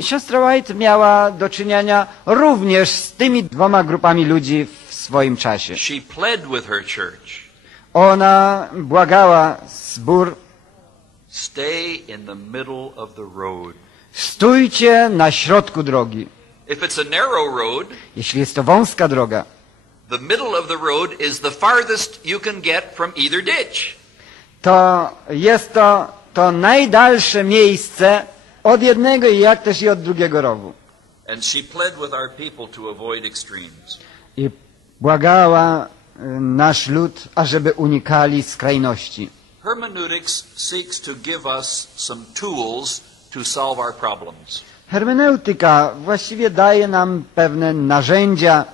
Siostra White miała do czynienia również z tymi dwoma grupami ludzi w swoim czasie. She pled with her church. Ona błagała zbór: Stay in the middle of the road. stójcie na środku drogi. If it's a narrow road, Jeśli jest to wąska droga, the middle of the road is the farthest you can get from either ditch. to jest to najdalsze miejsce od jednego i jak też i od drugiego rowu. And she pled with our people to avoid extremes. I błagała nasz lud, ażeby unikali skrajności. Hermeneutics seeks to give us some tools to solve our problems. Hermeneutyka właściwie daje nam pewne narzędzia,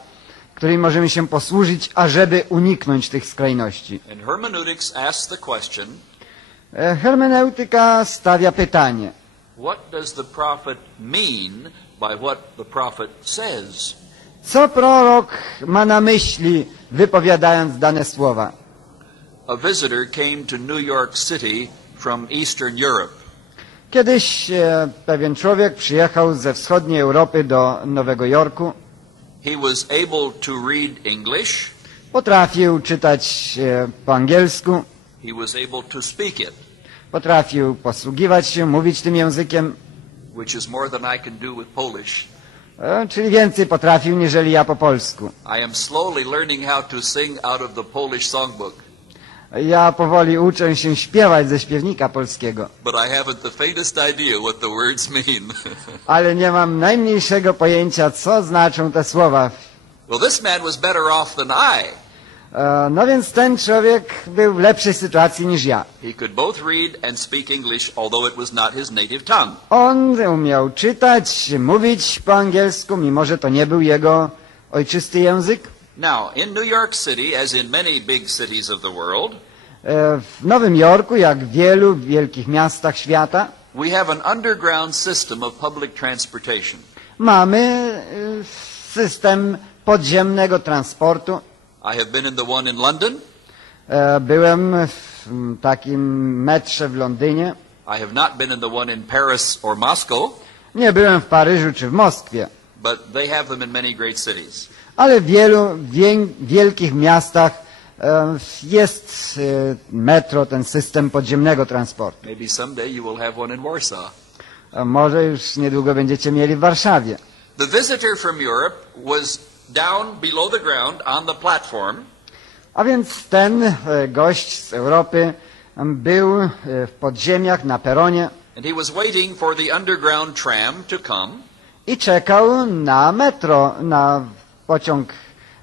którymi możemy się posłużyć, ażeby uniknąć tych skrajności. And hermeneutics asks the question, Hermeneutyka stawia pytanie: what does the prophet mean by what the prophet says? co prorok ma na myśli, wypowiadając dane słowa? A visitor came to New York City from Eastern Europe. Kiedyś pewien człowiek przyjechał ze wschodniej Europy do Nowego Jorku. He was able to read English. Potrafił czytać po angielsku. He was able to speak it, Potrafił posługiwać się, mówić tym językiem, which is more than I can do with Polish. Czyli więcej potrafił niżeli ja po polsku. I am slowly learning how to sing out of the Polish songbook, Ja powoli uczę się śpiewać ze śpiewnika polskiego, but I haven't the faintest idea what the words mean. ale nie mam najmniejszego pojęcia, co znaczą te słowa. Well, this man was better off than I. No więc ten człowiek był w lepszej sytuacji niż ja. He could both read and speak English, although it was not his native tongue. On umiał czytać, mówić po angielsku, mimo że to nie był jego ojczysty język. Now, in New York City, as in many big cities of the world, W Nowym Jorku, jak w wielu wielkich miastach świata, we have an underground system of public transportation. mamy system podziemnego transportu. I have been in the one in London. Byłem w takim metrze w Londynie. I have not been in the one in Paris or Moscow, Nie byłem w Paryżu czy w Moskwie, but they have them in many great cities. ale w wielu wielkich miastach jest metro, ten system podziemnego transportu. Maybe someday you will have one in Warsaw. Może już niedługo będziecie mieli w Warszawie. The visitor from Europe was down below the ground on the platform. A więc ten gość z Europy był w podziemiach na peronie And he was waiting for the underground tram to come. i czekał na metro, na pociąg,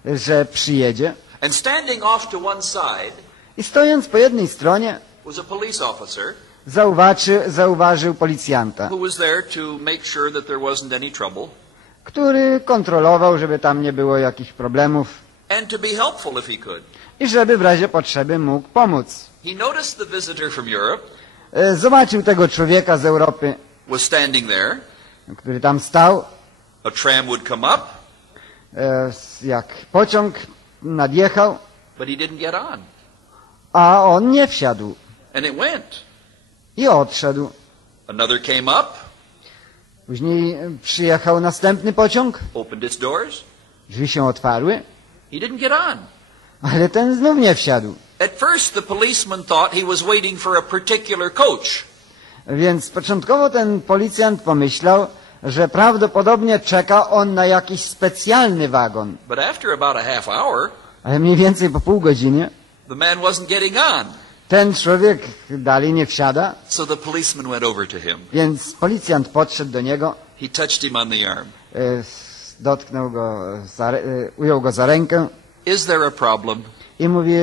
że przyjedzie. And standing off to one side I stojąc po jednej stronie was a police officer zauważył policjanta, who was there to make sure that there wasn't any trouble który kontrolował, żeby tam nie było jakichś problemów and to be helpful if he could. i żeby w razie potrzeby mógł pomóc. He noticed the visitor from Europe Zobaczył tego człowieka z Europy, was standing there. który tam stał. A tram would come up, Jak pociąg nadjechał, but he didn't get on. a on nie wsiadł And it went. i odszedł. Another came up, Później przyjechał następny pociąg, opened its doors. drzwi się otwarły, He didn't get on. ale ten znów nie wsiadł. At first, the policeman thought he was waiting for a particular coach. Więc początkowo ten policjant pomyślał, że prawdopodobnie czeka on na jakiś specjalny wagon. But after about a half hour, Ale mniej więcej po pół godziny the man wasn't getting on. ten człowiek dalej nie wsiada, So the policeman went over to him. więc policjant podszedł do niego, He touched him on the arm. dotknął go, ujął go za rękę Is there a problem? i mówi: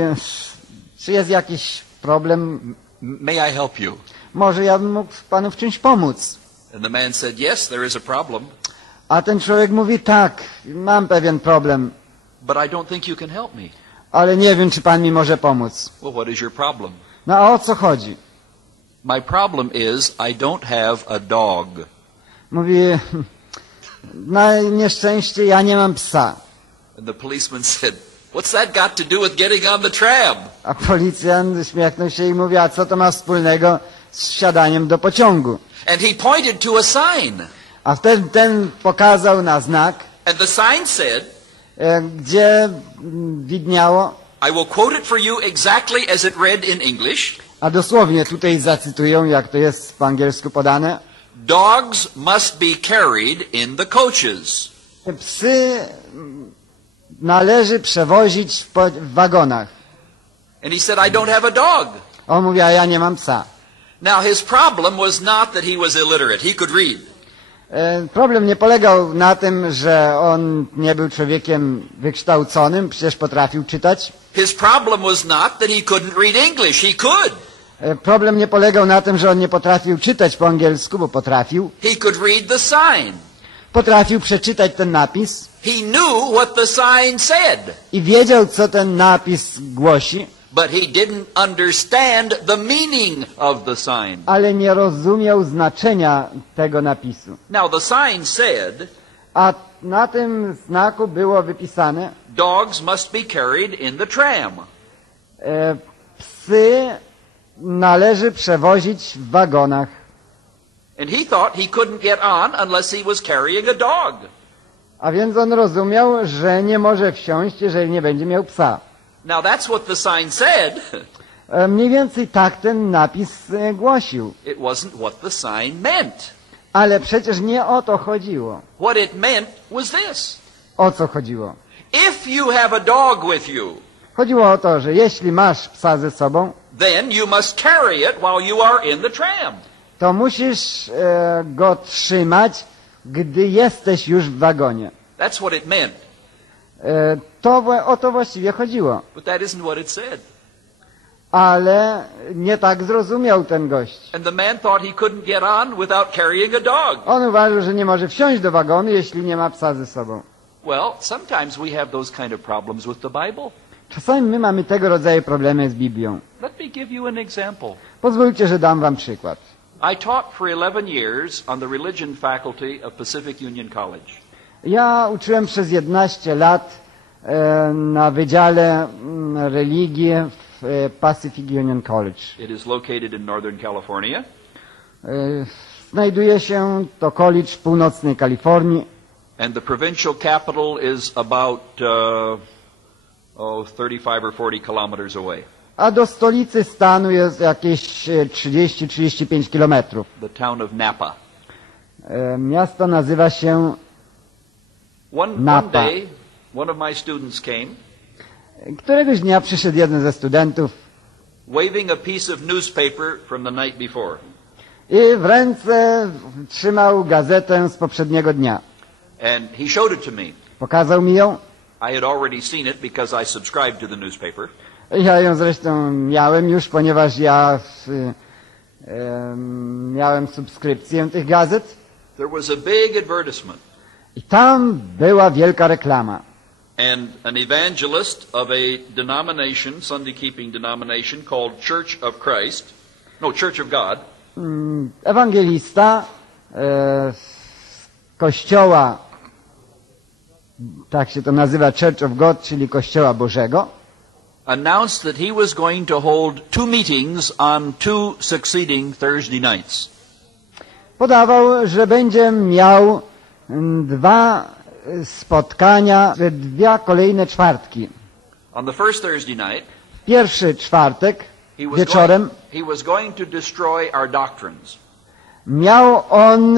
czy jest jakiś problem? May I help you? Może ja bym mógł panu w czymś pomóc? And the man said, yes, there is a problem, A ten człowiek mówi: tak, mam pewien problem, but I don't think you can help me. ale nie wiem, czy pan mi może pomóc. Well, what is your problem? No a o co chodzi? My problem is I don't have a dog. Mówi: na nieszczęście ja nie mam psa. And the policeman said, what's that got to do with getting on the tram? A policjant uśmiechnął się i mówi: a co to ma wspólnego z wsiadaniem do pociągu? And he pointed to a sign. A wtedy ten pokazał na znak, And the sign said, gdzie widniało, I will quote it for you exactly as it read in English. a dosłownie tutaj zacytują, jak to jest po angielsku podane. Dogs must be carried in the coaches. Psy należy przewozić w wagonach. And he said, I don't have a dog. On mówi, a ja nie mam psa. Now his problem was not that he was illiterate. He could read. Problem nie polegał na tym, że on nie był człowiekiem wykształconym, przecież potrafił czytać. His problem was not that he couldn't read English. He could. Problem nie polegał na tym, że on nie potrafił czytać po angielsku, bo potrafił. He could read the sign. Potrafił przeczytać ten napis He knew what the sign said. i wiedział, co ten napis głosi, But he didn't understand the meaning of the sign. ale nie rozumiał znaczenia tego napisu. Now the sign said, A na tym znaku było wypisane, dogs must be carried in the tram. psy należy przewozić w wagonach. And he thought he couldn't get on unless he was carrying a dog. A więc on rozumiał, że nie może wsiąść, jeżeli nie będzie miał psa. Now that's what the sign said. Mniej więcej tak ten napis głosił. It wasn't what the sign meant. Ale przecież nie o to chodziło. What it meant was this. O co chodziło? If you have a dog with you, Chodziło o to, że jeśli masz psa ze sobą, then you must carry it while you are in the tram. to musisz go trzymać, gdy jesteś już w wagonie. That's what it meant. O to właściwie chodziło. But that isn't what it said. Ale nie tak zrozumiał ten gość. And the man thought he couldn't get on without carrying a dog. On uważał, że nie może wsiąść do wagonu, jeśli nie ma psa ze sobą. Well, sometimes we have those kind of problems with the Bible. Czasami my mamy tego rodzaju problemy z Biblią. Let me give you an example. Pozwólcie, że dam wam przykład. I taught for 11 years on the religion faculty of Pacific Union College. Ja uczyłem przez 11 lat na Wydziale Religii w Pacific Union College. It is located in Northern California. Znajduje się to college w północnej Kalifornii. And the provincial capital is about 35 or 40 kilometers away. A do stolicy stanu jest jakieś 30-35 kilometrów. The town of Napa. Miasto nazywa się One Napa. day, one of my students came, Któregoś dnia przyszedł jeden ze studentów waving a piece of newspaper from the night before. i w ręce trzymał gazetę z poprzedniego dnia. And he showed it to me. Pokazał mi ją. I had already seen it because I subscribed to the newspaper. Ja ją zresztą miałem już, ponieważ ja miałem subskrypcję tych gazet. There was a big advertisement. I tam była wielka reklama. And an evangelist of a denomination, Sunday keeping denomination, called Church of Church of God, Ewangelista z kościoła, tak się to nazywa, Church of God, czyli Kościoła Bożego, announced that he was going to hold 2 meetings on 2 succeeding Thursday nights. podawał, że będzie miał 2 spotkania we 2 kolejne czwartki. On the first Thursday night, Pierwszy czwartek wieczorem he was going to destroy our doctrines. miał on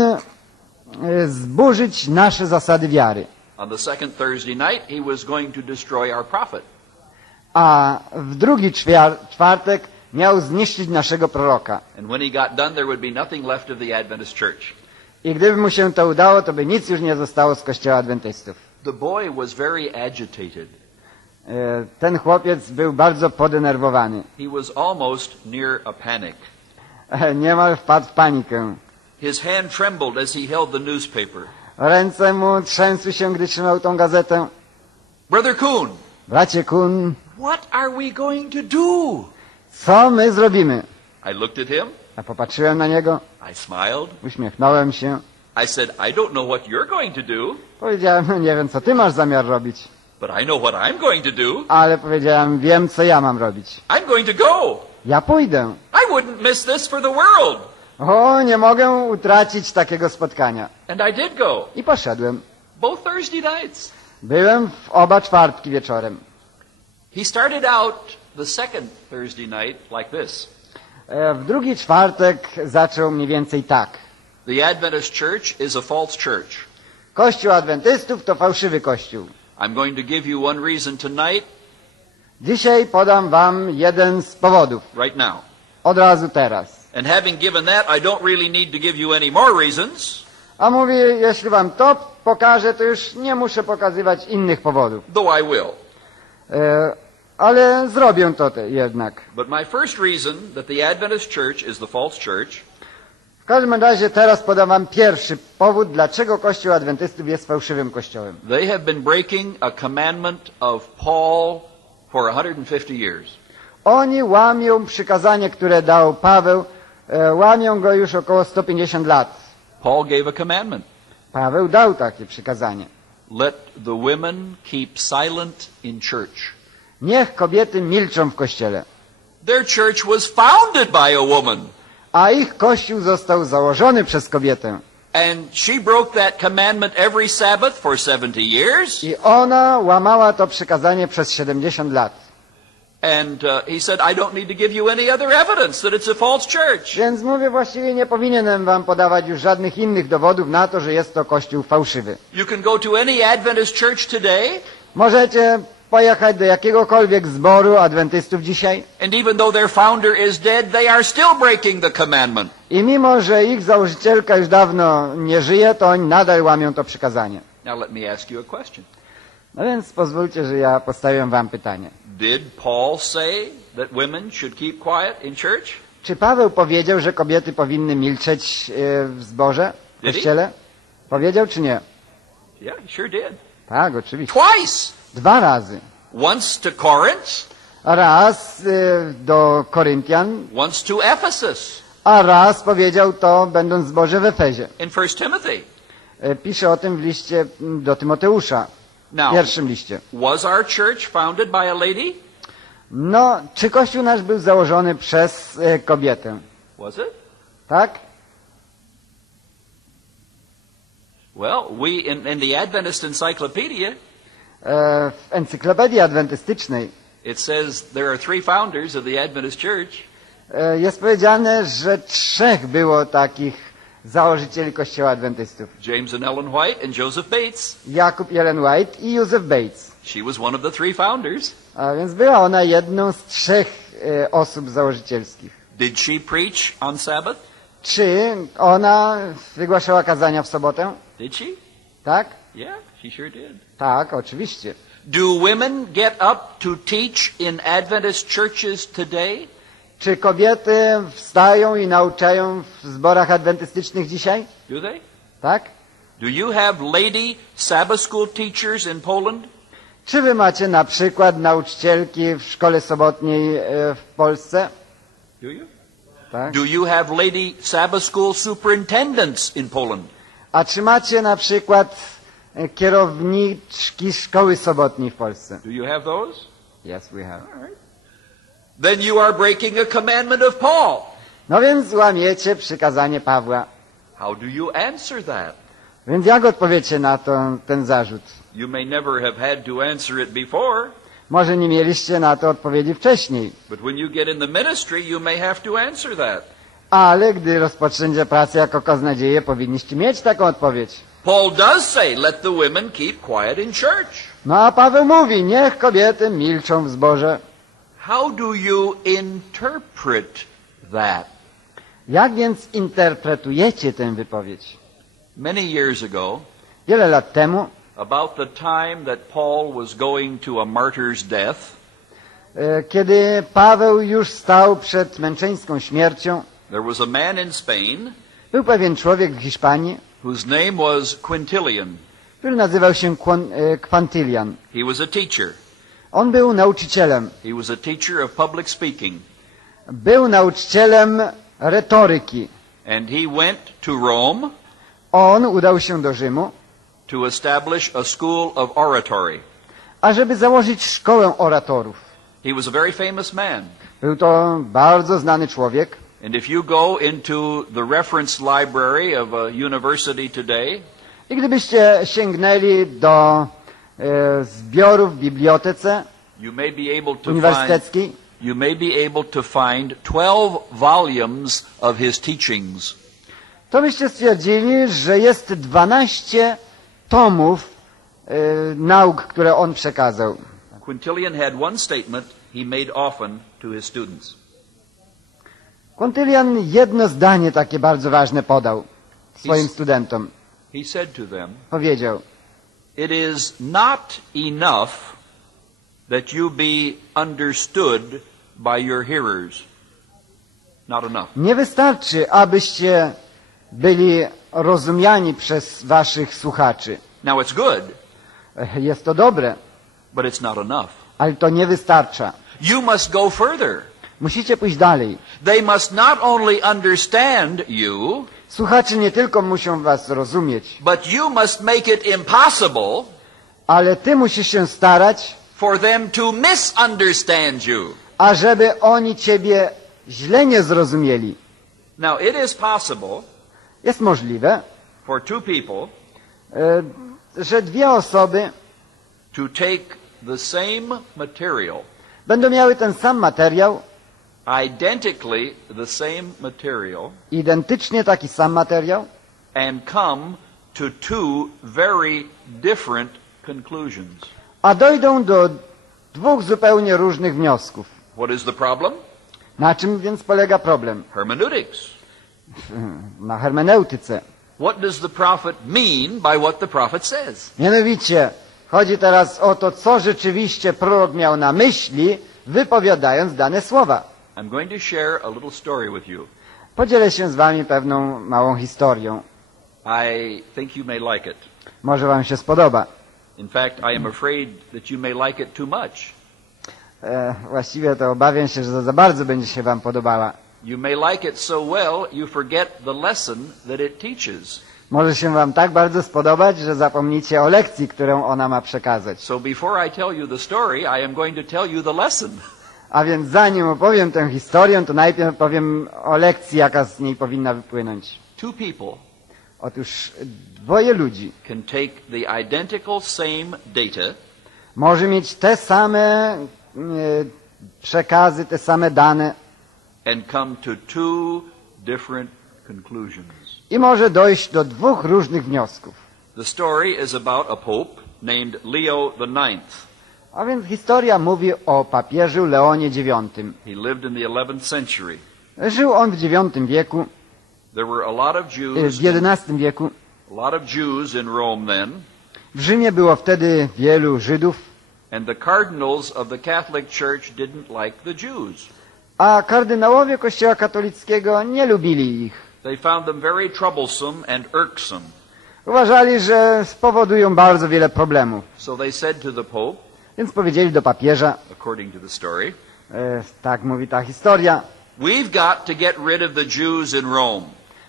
zburzyć nasze zasady wiary. On the second Thursday night, he was going to destroy our prophet. A w drugi czwartek miał zniszczyć naszego proroka. And when he got done, there would be nothing left of the Adventist church. I gdyby mu się to udało, to by nic już nie zostało z kościoła adwentystów. The boy was very agitated. Ten chłopiec był bardzo podenerwowany. He was almost near a panic. Niemal wpadł w panikę. His hand trembled as he held the newspaper. Ręce mu trzęsły się, gdy trzymał tą gazetę. Brother Kuhn, Bracie Kun, what are we going to do? co my zrobimy? I looked at him. Ja popatrzyłem na niego, I smiled. uśmiechnąłem się. I said, I don't know what you're going to do, Powiedziałem, no nie wiem, co ty masz zamiar robić. but I know what I'm going to do. Ale powiedziałem, wiem, co ja mam robić. I'm going to go. Ja pójdę. I wouldn't miss this for the world. O, nie mogę utracić takiego spotkania. And I did go. I poszedłem. Both Thursday nights. Byłem w oba czwartki wieczorem. He started out the second Thursday night like this. W drugi czwartek zaczął mniej więcej tak. The Adventist church is a false church. Kościół adwentystów to fałszywy kościół. I'm going to give you one reason tonight, Dzisiaj podam wam jeden z powodów. right now. Od razu teraz. And having given that, I don't really need to give you any more reasons, A mówi, jeśli wam to pokażę, to już nie muszę pokazywać innych powodów. though I will. Ale zrobię to jednak. But my first reason that the Adventist church is the false church W każdym razie teraz podam wam pierwszy powód, dlaczego Kościół adwentystów jest fałszywym kościołem. they have been breaking a commandment of Paul for 150 years. Oni łamią przykazanie, które dał Paweł, łamią go już około 150 lat. Paul gave a commandment. Paweł dał takie przykazanie. Let the women keep silent in church. Niech kobiety milczą w kościele. Their church was founded by a woman. A ich kościół został założony przez kobietę. And she broke that commandment every Sabbath for 70 years. I ona łamała to przykazanie przez 70 lat. And he said, I don't need to give you any other evidence that it's a false church. Więc mówię, właściwie nie powinienem wam podawać już żadnych innych dowodów na to, że jest to kościół fałszywy. You can go to any Adventist church today, Możecie pojechać do jakiegokolwiek zboru adwentystów dzisiaj and even though their founder is dead, they are still breaking the commandment. i mimo, że ich założycielka już dawno nie żyje, to oni nadal łamią to przykazanie. Now let me ask you a question. No więc pozwólcie, że ja postawię wam pytanie. Did Paul say that women should keep quiet in church? Czy Paweł powiedział, że kobiety powinny milczeć w zborze, w Did he? kościele? Powiedział czy nie? Yeah, he sure did. Tak, oczywiście. Twice. 2 razy. Once to Corinth, Raz do Koryntian, once to Ephesus. a raz powiedział to, będąc w zborze w Efezie. In 1 Timothy. Pisze o tym w liście do Tymoteusza, w Now, pierwszym liście. was our church founded by a lady? No, czy Kościół nasz był założony przez kobietę? Was it? Tak? Well, we in the Adventist Encyclopedia, W encyklopedii adwentystycznej it says there are 3 founders of the Adventist Church. jest powiedziane, że 3 było takich założycieli Kościoła adwentystów. James and Ellen White and Joseph Bates. Jakub i Ellen White i Józef Bates. She was one of the 3 founders. A więc była ona jedną z 3 osób założycielskich. Did she preach on Sabbath? Czy ona wygłaszała kazania w sobotę? Did she? Tak? Yeah, she sure did. Tak, oczywiście. Do women get up to teach in Adventist churches today? Czy kobiety wstają i nauczają w zborach adwentystycznych dzisiaj? Do they? Tak? Do you have lady Sabbath school teachers in Poland? Czy wy macie na przykład nauczycielki w szkole sobotniej w Polsce? Do you? Tak? Do you have lady Sabbath school superintendents in Poland? A czy macie na przykład kierowniczki szkoły sobotniej w Polsce? Do you have those? Yes, we have. All right. Then you are breaking a commandment of Paul. No więc łamiecie przykazanie Pawła. How do you answer that? Więc jak odpowiecie na ten zarzut? You may never have had to answer it before, Może nie mieliście na to odpowiedzi wcześniej, but when you get in the ministry, you may have to answer that. ale gdy rozpoczniecie pracę jako kaznodzieje, powinniście mieć taką odpowiedź. Paul does say, let the women keep quiet in church. No a Paweł mówi, niech kobiety milczą w zborze. How do you interpret that? Jak więc interpretujecie tę wypowiedź? Many years ago, Wiele lat temu, about the time that Paul was going to a martyr's death, kiedy Paweł już stał przed męczeńską śmiercią, there was a man in Spain był pewien człowiek w Hiszpanii, whose name was Quintilian. który nazywał się Quintilian. He was a teacher. On był nauczycielem. He was a teacher of public speaking. Był nauczycielem retoryki. And he went to Rome On udał się do Rzymu, to establish a school of oratory. ażeby założyć szkołę oratorów. He was a very famous man. Był to bardzo znany człowiek. And if you go into the reference library of a university today, I gdybyście sięgnęli do zbiorów w bibliotece you may be able to find uniwersyteckiej, 12 volumes of his teachings. to byście stwierdzili, że jest 12 tomów nauk, które on przekazał. Quintilian had one statement he made often to his students. Quintilian jedno zdanie takie bardzo ważne podał swoim studentom. He said to them, Powiedział: "It is not enough that you be understood by your hearers. Not enough. nie wystarczy, abyście byli rozumiani przez waszych słuchaczy. Now it's good, Jest to dobre, but it's not enough. ale to nie wystarcza. You must go further. Musicie pójść dalej. They must not only understand you, Słuchacze nie tylko muszą was rozumieć, but you must make it impossible ale ty musisz się starać, for them to misunderstand you." ażeby oni ciebie źle nie zrozumieli. Now it is possible Jest możliwe, for two people że dwie osoby to take the same material, będą miały ten sam materiał, identically the same material, identycznie taki sam materiał, and come to two very different conclusions. a dojdą do dwóch zupełnie różnych wniosków. What is the problem? Na czym więc polega problem? Hermeneutics. Na hermeneutyce. What does the prophet mean by what the prophet says? Mianowicie, chodzi teraz o to, co rzeczywiście prorok miał na myśli, wypowiadając dane słowa. I'm going to share a little story with you. Podzielę się z wami pewną małą historią. I think you may like it. Może wam się spodoba. In fact, I am afraid that you may like it too much. Właściwie to obawiam się, że za bardzo będzie się wam podobała. You may like it so well you forget the lesson that it teaches. Może się wam tak bardzo spodobać, że zapomnicie o lekcji, którą ona ma przekazać. So before I tell you the story, I am going to tell you the lesson. A więc zanim opowiem tę historię, to najpierw powiem o lekcji, jaka z niej powinna wypłynąć. Two people Otóż dwoje ludzi can take the identical same data może mieć te same przekazy, te same dane and come to two different conclusions. i może dojść do dwóch różnych wniosków. The story is about a pope named Leo IX. A więc historia mówi o papieżu Leonie IX. He lived in the 11th century. Żył on w IX wieku, There were a lot of Jews, w XI wieku. in Rome then, W Rzymie było wtedy wielu Żydów, and the cardinals of the Catholic Church didn't like the Jews. a kardynałowie Kościoła katolickiego nie lubili ich. They found them very troublesome and irksome. Uważali, że spowodują bardzo wiele problemów. So they said to the Pope, Więc powiedzieli do papieża, according to the story, tak mówi ta historia, "We've got to get rid of the Jews in Rome."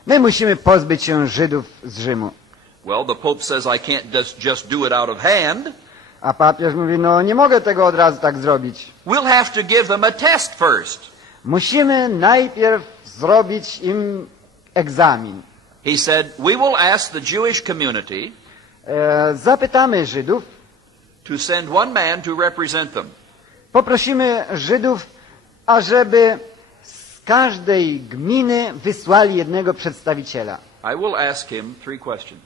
my musimy pozbyć się Żydów z Rzymu. Well, the Pope says, "I can't just do it out of hand. A papież mówi, no nie mogę tego od razu tak zrobić. We'll have to give them a test first." Musimy najpierw zrobić im egzamin. He said, "We will ask the Jewish community Zapytamy Żydów, to send one man to represent them. poprosimy Żydów, ażeby z każdej gminy wysłali jednego przedstawiciela. I will ask him 3 questions.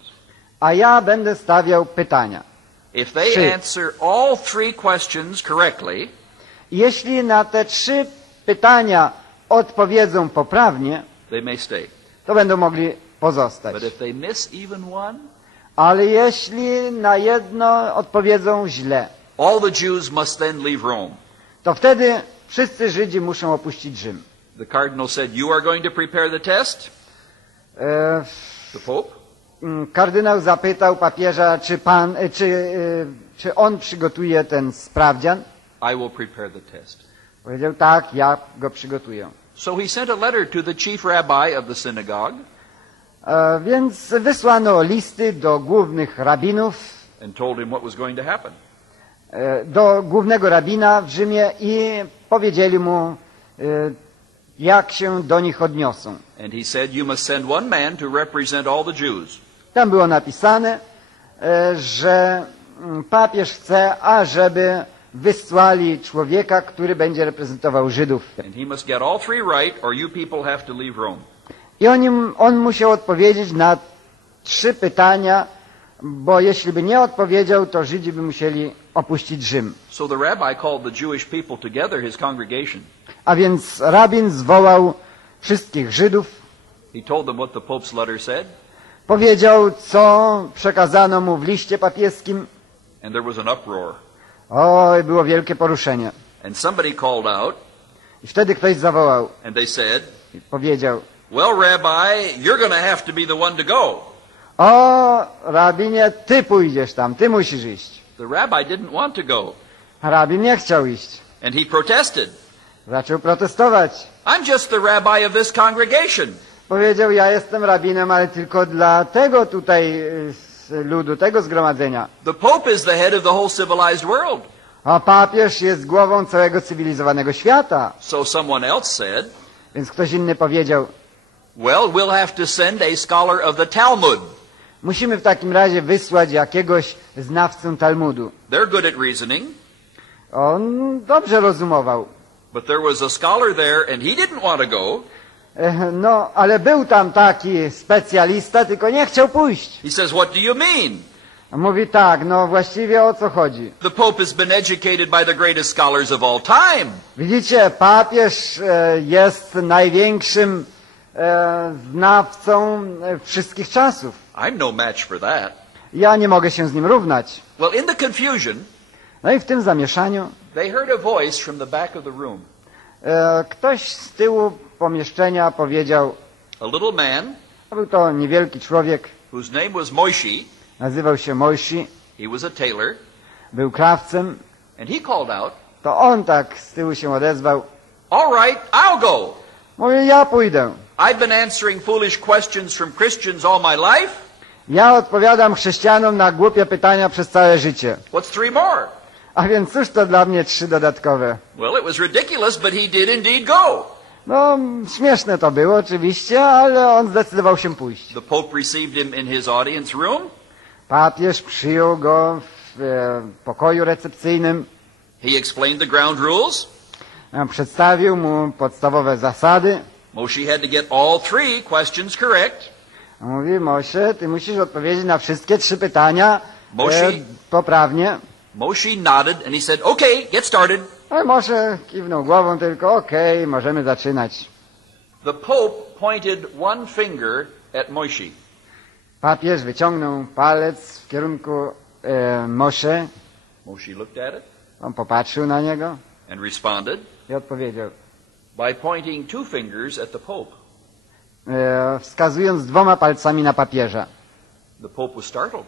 A ja będę stawiał pytania. If they Trzy. answer all 3 questions correctly, Jeśli na te 3 pytania odpowiedzą poprawnie, they may stay. to będą mogli pozostać. But if they miss even one, Ale jeśli na jedno odpowiedzą źle, all the Jews must then leave Rome." to wtedy wszyscy Żydzi muszą opuścić Rzym. The cardinal said, "You are going to prepare the test?" E, The Pope? Kardynał zapytał papieża, czy on przygotuje ten sprawdzian. "I will prepare the test." Powiedział, tak, ja go przygotuję. So he sent a letter to the chief rabbi of the synagogue Więc wysłano listy do głównych rabinów, and told him what was going to happen. do głównego rabina w Rzymie i powiedzieli mu, jak się do nich odniosą. And he said, you must send one man to represent all the Jews. Tam było napisane, że papież chce, ażeby wysłali człowieka, który będzie reprezentował Żydów. And he must get all three right, or you people have to leave Rome. I on musiał odpowiedzieć na 3 pytania, bo jeśli by nie odpowiedział, to Żydzi by musieli opuścić Rzym. So the rabbi called the Jewish people together, his congregation. A więc rabin zwołał wszystkich Żydów, He told them what the Pope's letter said, powiedział, co przekazano mu w liście papieskim. and there was an uproar. Oj, było wielkie poruszenie. And somebody called out, I wtedy ktoś zawołał and they said, i powiedział, well, Rabbi, you're going to have to be the one to go. o, rabinie, ty pójdziesz tam, ty musisz iść. The rabbi didn't want to go, A rabin nie chciał iść. and he protested. Zaczął protestować. I'm just the rabbi of this congregation. Powiedział, ja jestem rabinem, ale tylko dla tego tutaj ludu, tego zgromadzenia. The Pope is the head of the whole civilized world. A papież jest głową całego cywilizowanego świata. So someone else said, Więc ktoś inny powiedział, well, we'll have to send a scholar of the Talmud. musimy w takim razie wysłać jakiegoś znawcę Talmudu. They're good at reasoning, On dobrze rozumował. but there was a scholar there, and he didn't want to go. No, ale był tam taki specjalista, tylko nie chciał pójść. He says, what do you mean? A mówi tak, no właściwie o co chodzi? The Pope has been educated by the greatest scholars of all time. Widzicie, papież jest największym znawcą wszystkich czasów. I'm no match for that. Ja nie mogę się z nim równać. Well, in the confusion, No i w tym zamieszaniu they heard a voice from the back of the room. ktoś z tyłu pomieszczenia powiedział, A little man, a był to niewielki człowiek, whose name was Moishi, nazywał się Mojsi, he was a tailor, był krawcem, and he called out, to on tak z tyłu się odezwał, all right, I'll go. mówi, ja pójdę. I've been answering foolish questions from Christians all my life. Ja odpowiadam chrześcijanom na głupie pytania przez całe życie. What's 3 more? A więc cóż to dla mnie 3 dodatkowe? Well, it was ridiculous, but he did indeed go. No, śmieszne to było oczywiście, ale on zdecydował się pójść. The Pope received him in his audience room. Papież przyjął go w pokoju recepcyjnym, He explained the ground rules. przedstawił mu podstawowe zasady. Moshe had to get all 3 questions correct. Mówi, Moshe, ty musisz odpowiedzieć na wszystkie 3 pytania poprawnie. Moshe nodded and he said, okay, get started. Ale Moshe kiwnął głową tylko, okej, możemy zaczynać. The Pope pointed one finger at Moshe. Papież wyciągnął palec w kierunku Moshe. Moshe looked at it On popatrzył na niego and responded i odpowiedział, by pointing 2 fingers at the Pope. wskazując 2 palcami na papieża. The Pope was startled.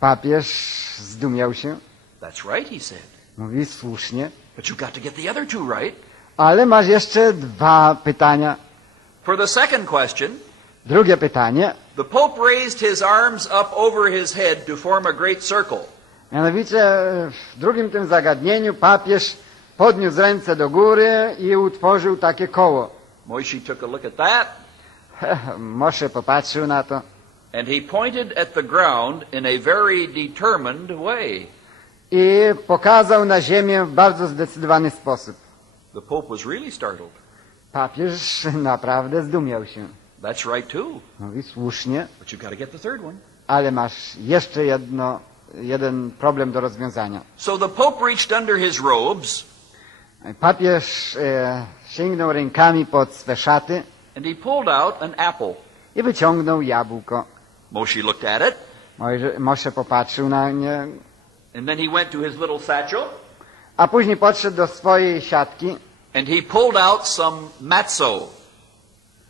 Papież zdumiał się. That's right, he said. Mówi, słusznie. But you've got to get the other 2 right. Ale masz jeszcze 2 pytania. For the second question, Drugie pytanie. the Pope raised his arms up over his head to form a great circle. Mianowicie w drugim tym zagadnieniu papież podniósł ręce do góry i utworzył takie koło. Moshe took a look at that, Moshe popatrzył na to and he pointed at the ground in a very determined way. i pokazał na ziemię w bardzo zdecydowany sposób. The Pope was really startled. Papież naprawdę zdumiał się. That's right too, Mówi, słusznie, but you've got to get the third one. ale masz jeszcze jeden problem do rozwiązania. So the Pope reached under his robes, Papież sięgnął rękami pod swe szaty and he pulled out an apple. i wyciągnął jabłko. Moshe looked at it, Moshe popatrzył na nie, and then he went to his little satchel, a później podszedł do swojej siatki and he pulled out some matzo.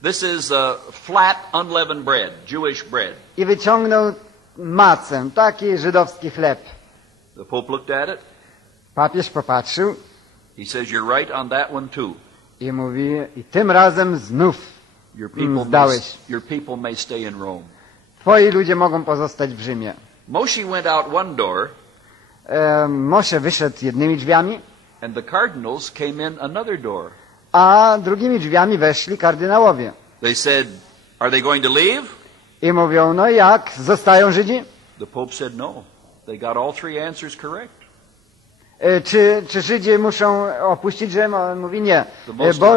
This is flat, unleavened bread, Jewish bread. i wyciągnął macę, taki żydowski chleb. The Pope looked at it. Papież popatrzył He says, you're right on that one too. i mówi, i tym razem znów zdałeś. Your people may stay in Rome. Twoi ludzie mogą pozostać w Rzymie. Moshe went out one door, Moshe wyszedł jednymi drzwiami, and the cardinals came in another door. a drugimi drzwiami weszli kardynałowie. They said, "Are they going to leave?" I mówią, no jak, zostają Żydzi? The Pope said no. They got all three answers correct. Czy Żydzi muszą opuścić Rzym? On mówi nie, bo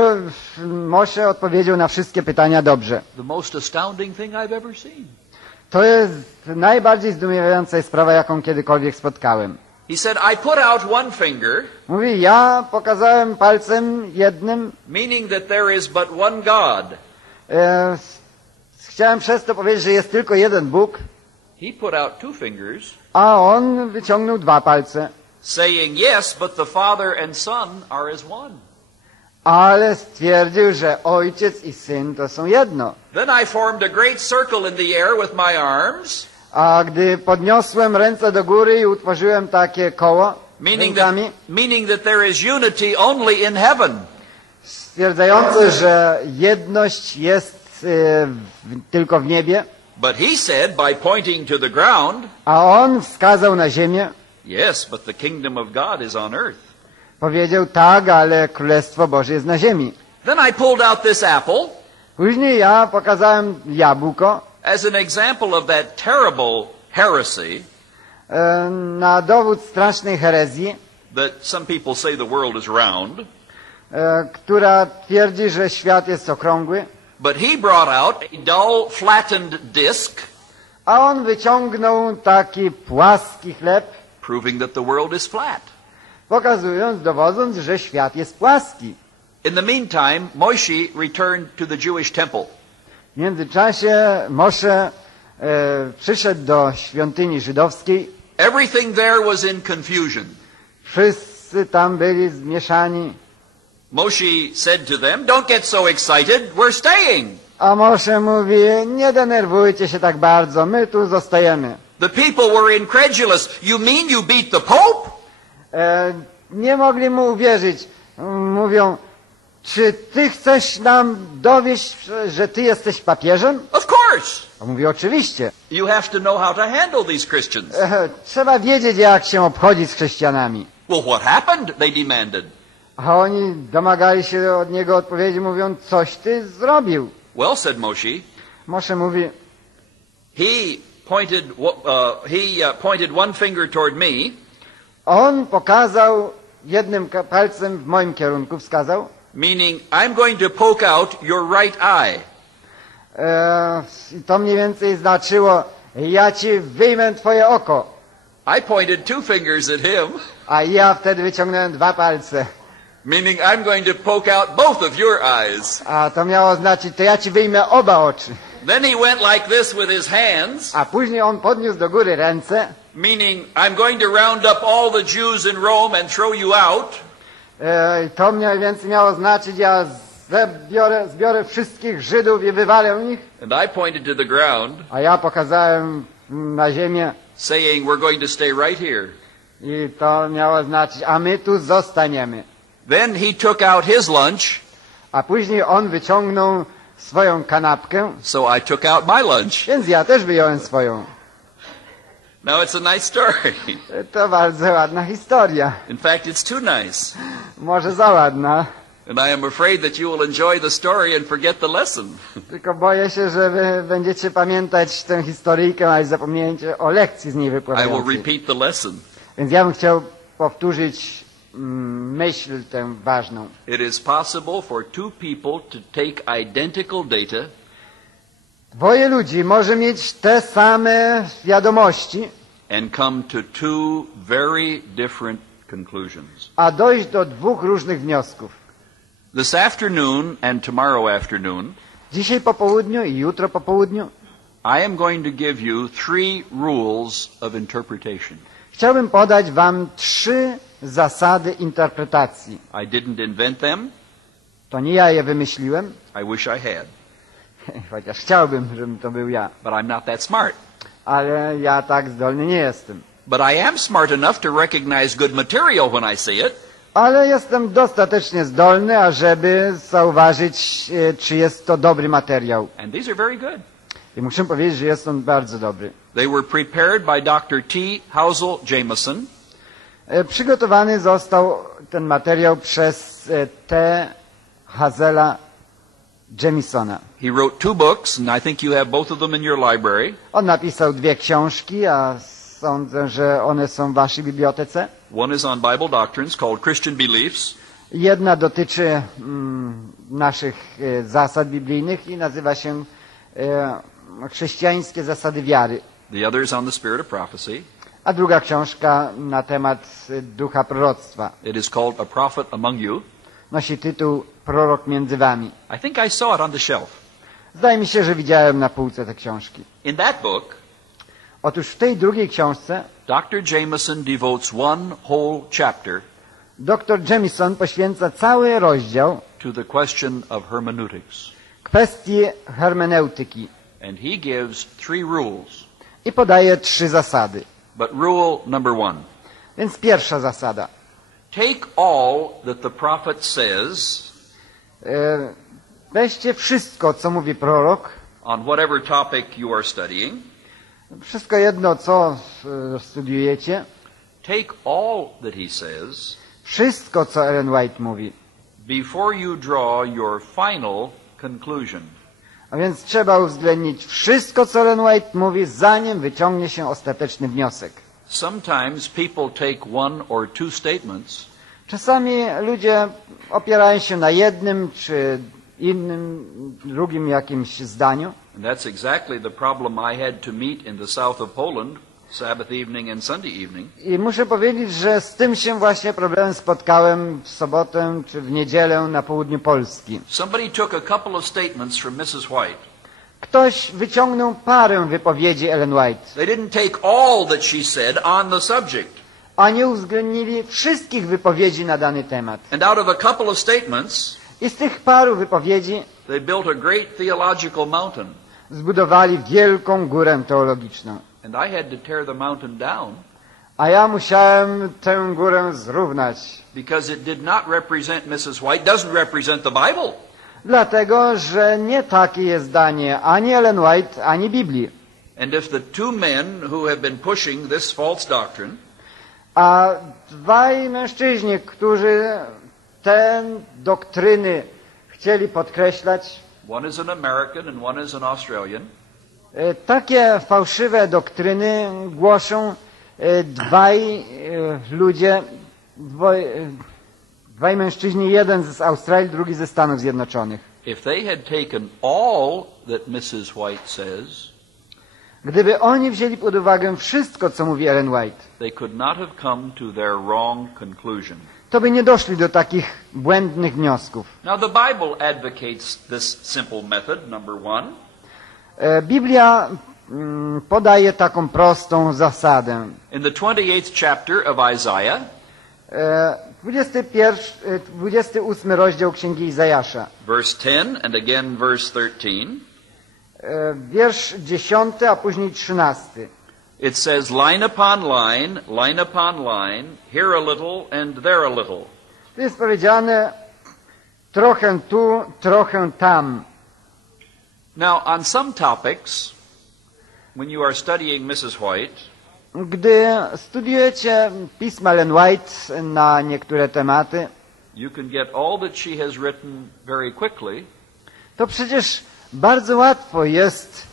Moshe odpowiedział na wszystkie pytania dobrze. The most astounding thing I've ever seen. To jest najbardziej zdumiewająca sprawa, jaką kiedykolwiek spotkałem. He said, "I put out one finger," Mówi, ja pokazałem palcem jednym, meaning that there is but one God. Chciałem przez to powiedzieć, że jest tylko jeden Bóg, He put out two fingers, a on wyciągnął dwa palce. saying, "Yes, but the Father and Son are as one." Ale stwierdził, że Ojciec i Syn to są jedno. Then I formed a great circle in the air with my arms, A gdy podniosłem ręce do góry i utworzyłem takie koło rękami, meaning that there is unity only in heaven. stwierdzające, że jedność jest tylko w niebie, But he said, by pointing to the ground, a on wskazał na ziemię, "Yes, but the kingdom of God is on earth." powiedział tak, ale Królestwo Boże jest na ziemi. Then I pulled out this apple Później ja pokazałem jabłko as an example of that terrible heresy na dowód strasznej herezji, that some people say the world is round. która twierdzi, że świat jest okrągły, But he brought out a dull, flattened disc, a on wyciągnął taki płaski chleb, proving that the world is flat. pokazując, dowodząc, że świat jest płaski. In the meantime, Moshe returned to the Jewish temple. W międzyczasie Moshe przyszedł do świątyni żydowskiej. Everything there was in confusion. Wszyscy tam byli zmieszani. Moshe said to them, "Don't get so excited, we're staying." A Moshe mówi, nie denerwujcie się tak bardzo, my tu zostajemy. The people were incredulous. "You mean you beat the Pope?" Nie mogli mu uwierzyć. Mówią, czy ty chcesz nam dowieść, że ty jesteś papieżem? Of course. A mówi, oczywiście. You have to know how to handle these Christians. Trzeba wiedzieć, jak się obchodzić z chrześcijanami. Well, what happened? They demanded. A oni domagali się od niego odpowiedzi, mówią, coś ty zrobił. Well, said Moshe, Moshe mówi, he pointed one finger toward me, on pokazał jednym palcem w moim kierunku, wskazał, meaning I'm going to poke out your right eye. I to mniej więcej znaczyło, ja ci wyjmę twoje oko. I pointed two fingers at him, A ja wtedy wyciągnąłem dwa palce. meaning I'm going to poke out both of your eyes. A to miało znaczyć, to ja ci wyjmę oba oczy. Then he went like this with his hands, A później on podniósł do góry ręce, meaning I'm going to round up all the Jews in Rome and throw you out. to mniej więcej miało znaczyć, ja zbiorę wszystkich Żydów i wywalę ich. And I pointed to the ground, A ja pokazałem na ziemię saying we're going to stay right here. i to miało znaczyć, a my tu zostaniemy. Then he took out his lunch, A później on wyciągnął swoją kanapkę, so I took out my lunch. więc ja też wyjąłem swoją. Now it's a nice story. To bardzo ładna historia. In fact, it's too nice. Może za ładna. And I am afraid that you will enjoy the story and forget the lesson. Tylko boję się, że wy będziecie pamiętać tę historyjkę, ale zapomniecie o lekcji z niej I will wypływającej. repeat the lesson. Więc ja bym chciał powtórzyć myśl tę ważną. It is possible for two people to take identical data Dwoje ludzi może mieć te same wiadomości, and come to two very different conclusions. a dojść do dwóch różnych wniosków. This afternoon and tomorrow afternoon, Dzisiaj po południu i jutro po południu I am going to give you three rules of interpretation. chciałbym podać wam 3 zasady interpretacji. I didn't invent them. To nie ja je wymyśliłem, I wish I had. chociaż chciałbym, żebym to był ja. But I'm not that smart. Ale ja tak zdolny nie jestem. But I am smart enough to recognize good material when I see it. Ale jestem dostatecznie zdolny, ażeby zauważyć, czy jest to dobry materiał. And these are very good. I muszę powiedzieć, że jest on bardzo dobry. They were prepared by Dr. T. Housel Jameson. Przygotowany został ten materiał przez T. Hazela Jamisona. He wrote 2 books, and I think you have both of them in your library. On napisał 2 książki, a sądzę, że one są w waszej bibliotece. One is on Bible doctrines called Christian Beliefs, Jedna dotyczy naszych zasad biblijnych i nazywa się Chrześcijańskie zasady wiary. the other is on the spirit of prophecy. A druga książka na temat ducha proroctwa. It is called A Prophet Among You. Nosi tytuł Prorok między wami. I think I saw it on the shelf. Zdaje mi się, że widziałem na półce te książki. In that book, Otóż w tej drugiej książce Dr. Jameson devotes one whole chapter dr Jamison poświęca cały rozdział to the question of hermeneutics. kwestii hermeneutyki And he gives 3 rules. i podaje 3 zasady. But rule number 1. Więc pierwsza zasada. Take all that the prophet says Weźcie wszystko, co mówi prorok, on whatever topic you are studying. wszystko jedno, co studiujecie, Take all that he says wszystko, co Ellen White mówi. before you draw your final conclusion. A więc trzeba uwzględnić wszystko, co Ellen White mówi, zanim wyciągnie się ostateczny wniosek. Sometimes people take 1 or 2 statements Czasami ludzie opierają się na jednym czy innym, drugim jakimś zdaniu. and that's exactly the problem I had to meet in the south of Poland Sabbath evening and Sunday evening. I muszę powiedzieć, że z tym się właśnie problemem spotkałem w sobotę czy w niedzielę na południu Polski. Somebody took a couple of statements from Mrs. White. Ktoś wyciągnął parę wypowiedzi Ellen White, They didn't take all that she said on the subject. a nie uwzględnili wszystkich wypowiedzi na dany temat. And out of a couple of statements, I z tych paru wypowiedzi they built a great theological mountain. zbudowali wielką górę teologiczną. And I had to tear the mountain down A ja musiałem tę górę zrównać, because it did not represent Mrs. White, doesn't represent the Bible. dlatego że nie takie jest zdanie ani Ellen White, ani Biblii. And if the 2 men who have been pushing this false doctrine A 2 mężczyźni, którzy te doktryny chcieli podkreślać, one is an American and one is an Australian, takie fałszywe doktryny głoszą 2 ludzie, 2 mężczyźni, jeden z Australii, drugi ze Stanów Zjednoczonych. if they had taken all that Mrs. White says, Gdyby oni wzięli pod uwagę wszystko, co mówi Ellen White, they could not have come to their wrong conclusion. to by nie doszli do takich błędnych wniosków. Now the Bible advocates this simple method, number 1. Biblia podaje taką prostą zasadę. In the 28th chapter of Isaiah, 28 rozdział Księgi Izajasza, verse 10 and again verse 13, wiersz 10, a później 13. it says, line upon line, here a little and there a little. Tu jest powiedziane trochę tu, trochę tam. Now, on some topics, when you are studying Mrs. White, Gdy studiujecie Pisma Ellen White na niektóre tematy, you can get all that she has written very quickly, to przecież bardzo łatwo jest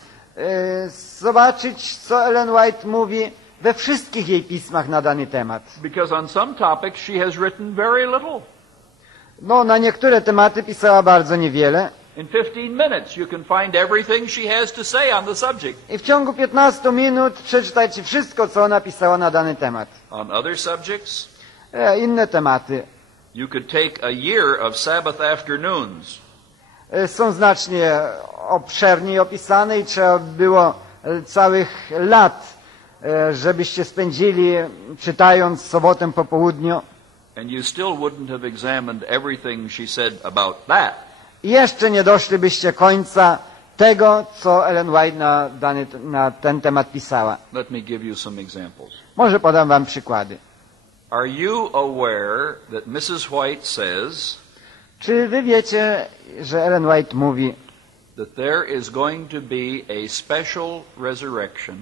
zobaczyć, co Ellen White mówi we wszystkich jej pismach na dany temat. because on some topics she has written very little. No, na niektóre tematy pisała bardzo niewiele In 15 minutes, you can find everything she has to say on the subject. i w ciągu 15 minut przeczytajcie wszystko, co ona pisała na dany temat. On other subjects, Inne tematy you could take a year of Sabbath afternoons są znacznie obszerniej opisane i trzeba było całych lat, żebyście spędzili czytając sobotę po południu. and you still wouldn't have examined everything she said about that. I jeszcze nie doszlibyście końca tego, co Ellen White na ten temat pisała. Let me give you some examples. Może podam wam przykłady. Are you aware that Mrs. White says Czy wy wiecie, że Ellen White mówi, that there is going to be a special resurrection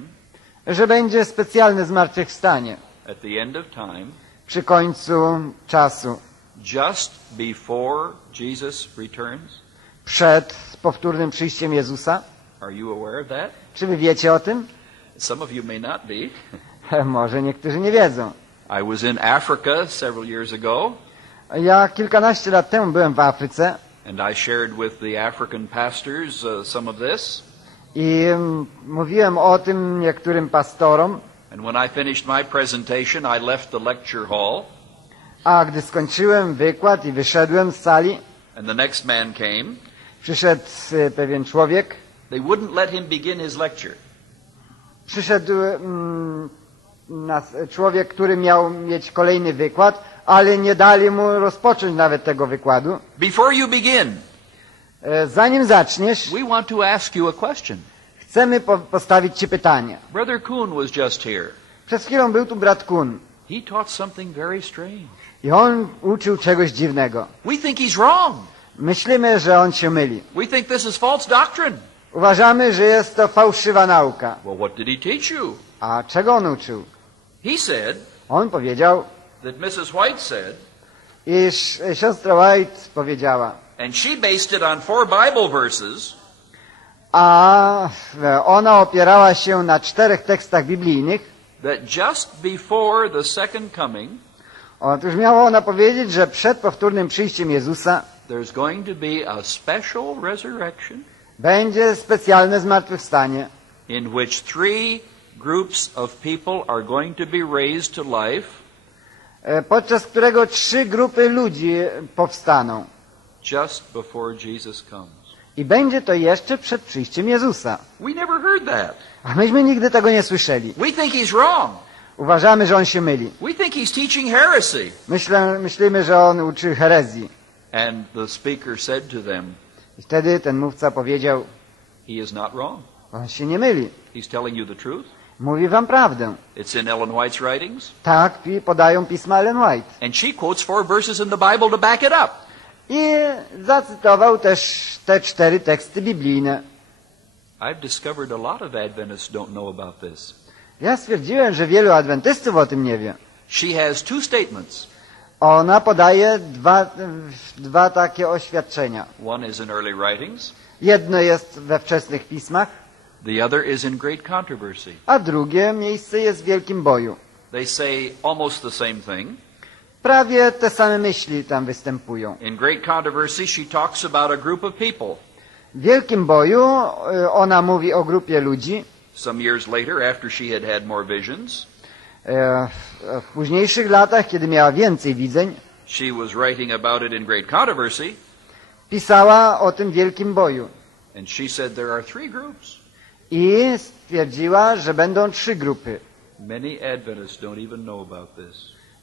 że będzie specjalne zmartwychwstanie at the end of time przy końcu czasu, just before Jesus returns? Przed powtórnym przyjściem Jezusa? Are you aware of that? Czy wy wiecie o tym? Some of you may not be. Może niektórzy nie wiedzą. I was in Africa several years ago, Ja kilkanaście lat temu byłem w Afryce and I shared with the African pastors some of this. i mówiłem o tym niektórym pastorom, And when I finished my presentation, I left the lecture hall, a gdy skończyłem wykład i wyszedłem z sali, and the next man came. przyszedł pewien człowiek. They wouldn't let him begin his lecture. Przyszedł człowiek, który miał mieć kolejny wykład, ale nie dali mu rozpocząć nawet tego wykładu. Before you begin, Zanim zaczniesz, we want to ask you a question. chcemy postawić ci pytanie. Brother Kuhn was just here. Przed chwilą był tu brat Kuhn He taught something very strange. i on uczył czegoś dziwnego. We think he's wrong. Myślimy, że on się myli. We think this is false doctrine. Uważamy, że jest to fałszywa nauka. Well, what did he teach you? A czego on uczył? He said On powiedział, that Mrs. White said, iż siostra White powiedziała, and she based it on 4 Bible verses, a ona opierała się na 4 tekstach biblijnych. that just before the second coming, Otóż miała ona powiedzieć, że przed powtórnym przyjściem Jezusa there's going to be a special resurrection będzie specjalne zmartwychwstanie, in which 3 groups of people are going to be raised to life podczas którego 3 grupy ludzi powstaną. just before Jesus comes. I będzie to jeszcze przed przyjściem Jezusa. We never heard that. A myśmy nigdy tego nie słyszeli. We think he's wrong. Uważamy, że on się myli. We think he's teaching heresy. Myślimy, że on uczy herezji. And the speaker said to them, I wtedy ten mówca powiedział, he is not wrong. on się nie myli. He's telling you the truth. Mówi wam prawdę. It's in Ellen White's writings. Tak podają pisma Ellen White. And she quotes 4 verses in the Bible to back it up. I zacytował też te 4 teksty biblijne. I've discovered a lot of Adventists don't know about this. Ja stwierdziłem, że wielu adwentystów o tym nie wie. She has 2 statements. Ona podaje dwa takie oświadczenia. One is in early writings. Jedno jest we wczesnych pismach, The other is in great controversy. a drugie miejsce jest w wielkim boju. They say almost the same thing. Prawie te same myśli tam występują. In great controversy, she talks about a group of people. W wielkim boju ona mówi o grupie ludzi. Some years later, after she had had more visions, W późniejszych latach, kiedy miała więcej widzeń, she was writing about it in great controversy, pisała o tym wielkim boju. and she said there are 3 groups. I stwierdziła, że będą 3 grupy. Many Adventists don't even know about this.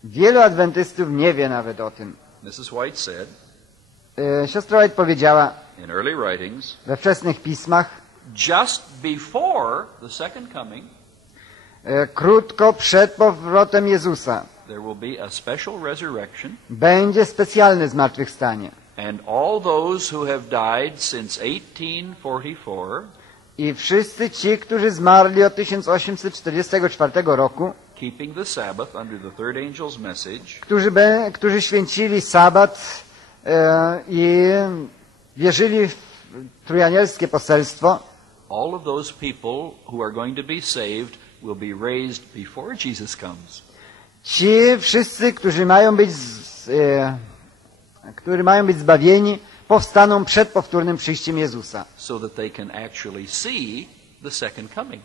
Wielu adwentystów nie wie nawet o tym. Mrs. White said Siostra White powiedziała in early writings, we wczesnych pismach, just before the second coming, krótko przed powrotem Jezusa there will be a special resurrection, będzie specjalne zmartwychwstanie. and all those who have died since 1844, I wszyscy ci, którzy zmarli od 1844 roku, keeping the Sabbath under the third angel's message, którzy święcili sabat i wierzyli w trójanielskie poselstwo, all of those people who are going to be saved will be raised before Jesus comes. ci wszyscy, którzy mają być zbawieni, powstaną przed powtórnym przyjściem Jezusa, So that they can actually see the second coming.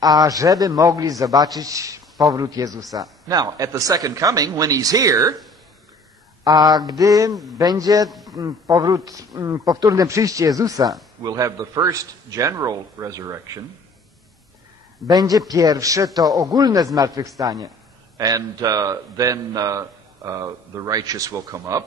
a żeby mogli zobaczyć powrót Jezusa. Now, at the second coming, when he's here, A gdy będzie powtórne przyjście Jezusa, we'll have the first general resurrection, będzie pierwsze to ogólne zmartwychwstanie. and then the righteous will come up.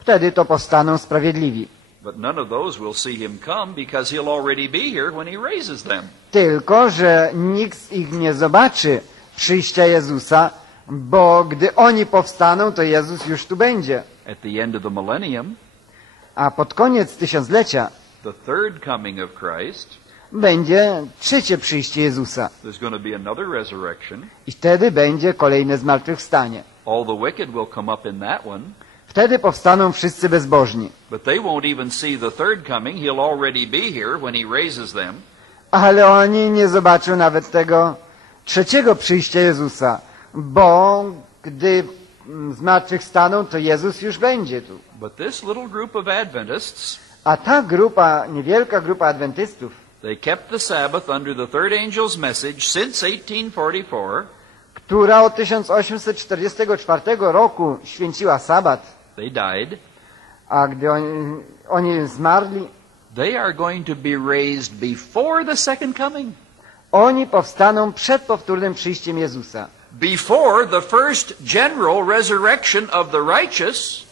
Wtedy to powstaną sprawiedliwi. But none of those will see him come because he'll already be here when he raises them. Tylko że nikt z ich nie zobaczy przyjścia Jezusa, bo gdy oni powstaną, to Jezus już tu będzie. At the end of the millennium, A pod koniec tysiąclecia the third coming of Christ, będzie trzecie przyjście Jezusa. there's going to be another resurrection. I wtedy będzie kolejne zmartwychwstanie. All the wicked will come up in that one. Wtedy powstaną wszyscy bezbożni. But they won't even see the third coming. He'll already be here when he raises them. Ale oni nie zobaczą nawet tego trzeciego przyjścia Jezusa, bo gdy zmartwychwstaną, to Jezus już będzie tu. But this little group of Adventists, A ta grupa, niewielka grupa adwentystów, they kept the Sabbath under the third angel's message since 1844. która od 1844 roku święciła sabat, They died. a gdy oni zmarli, They are going to be raised before the second coming. oni powstaną przed powtórnym przyjściem Jezusa. Before the first general resurrection of the righteous.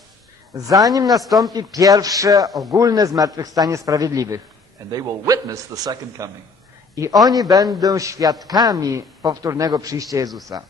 Zanim nastąpi pierwsze ogólne zmartwychwstanie sprawiedliwych. And they will witness the second coming. I oni będą świadkami powtórnego przyjścia Jezusa.